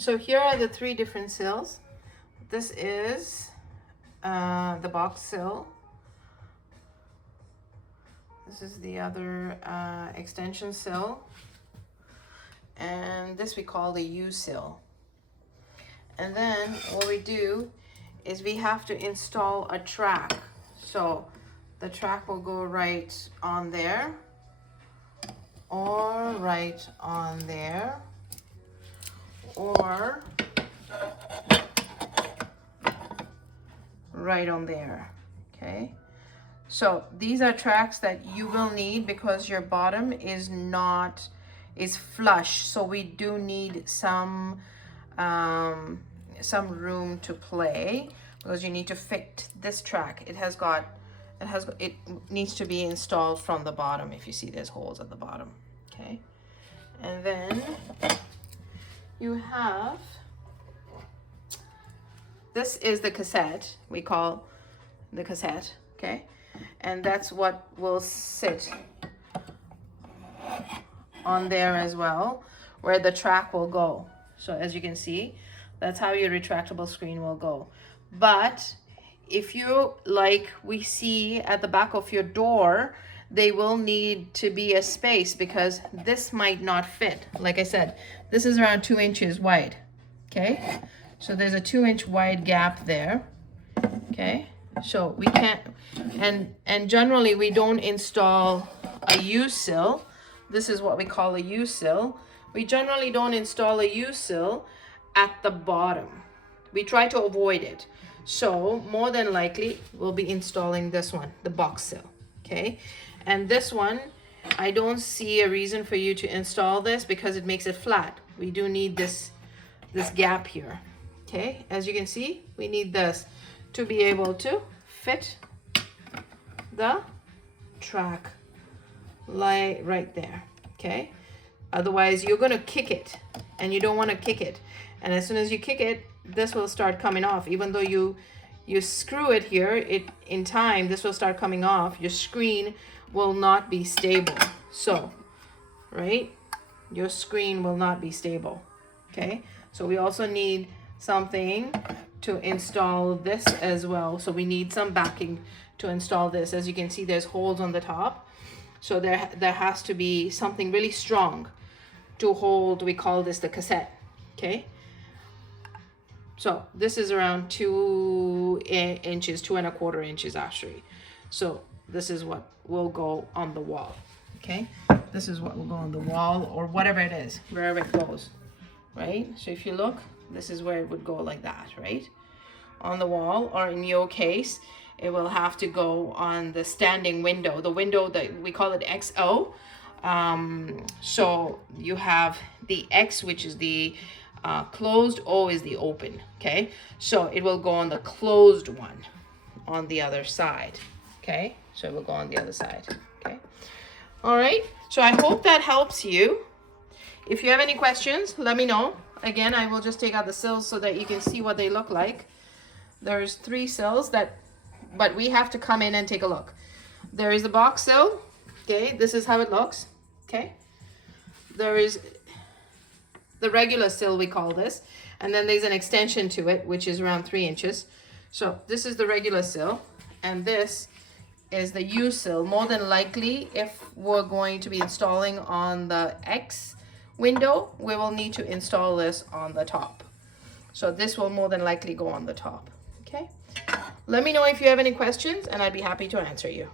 So here are the three different sills. This is the box sill. This is the other extension sill. And this we call the U sill. And then what we do is we have to install a track. So the track will go right on there, or right on there, or right on there. Okay, so these are tracks that you will need because your bottom is flush, so we do need some room to play, because you need to fit this track. It needs to be installed from the bottom. If you see, there's holes at the bottom. Okay, and then you have, this is the cassette, we call the cassette. Okay, and that's what will sit on there as well, where the track will go. So as you can see, that's how your retractable screen will go. But if you, like we see at the back of your door, they will need to be a space, because this might not fit. Like I said, this is around 2 inches wide. Okay, so there's a 2-inch wide gap there. Okay, so we can't, and generally we don't install a U-sill. This is what we call a U-sill. We generally don't install a U-sill at the bottom. We try to avoid it. So more than likely we'll be installing this one, the box sill. Okay, and this one, I don't see a reason for you to install this because it makes it flat. We do need this gap here. Okay, as you can see, we need this to be able to fit the track right there. Okay, otherwise you're going to kick it, and you don't want to kick it. And as soon as you kick it, this will start coming off. Even though you screw it here, in time this will start coming off. Your screen will not be stable. So, right, your screen will not be stable. Okay, so we also need something to install this as well. So we need some backing to install this. As you can see, there's holes on the top. So there has to be something really strong to hold, we call this the cassette. Okay, so this is around 2 inches, 2¼ inches actually. So this is what will go on the wall. Okay, this is what will go on the wall, or whatever it is, wherever it goes, right? So if you look, this is where it would go, like that, right? On the wall, or in your case, it will have to go on the standing window, the window that we call it XO. So you have the X, which is the closed, O is the open. Okay, so it will go on the closed one on the other side. Okay, so it will go on the other side. Okay, all right, so I hope that helps you. If you have any questions, let me know. Again, I will just take out the sills so that you can see what they look like. There's 3 sills but we have to come in and take a look. There is the box sill. Okay, this is how it looks. Okay, there is the regular sill, we call this, and then there's an extension to it, which is around 3 inches. So this is the regular sill, and this is the U sill. More than likely, if we're going to be installing on the X window, we will need to install this on the top. So this will more than likely go on the top. Okay, let me know if you have any questions, and I'd be happy to answer you.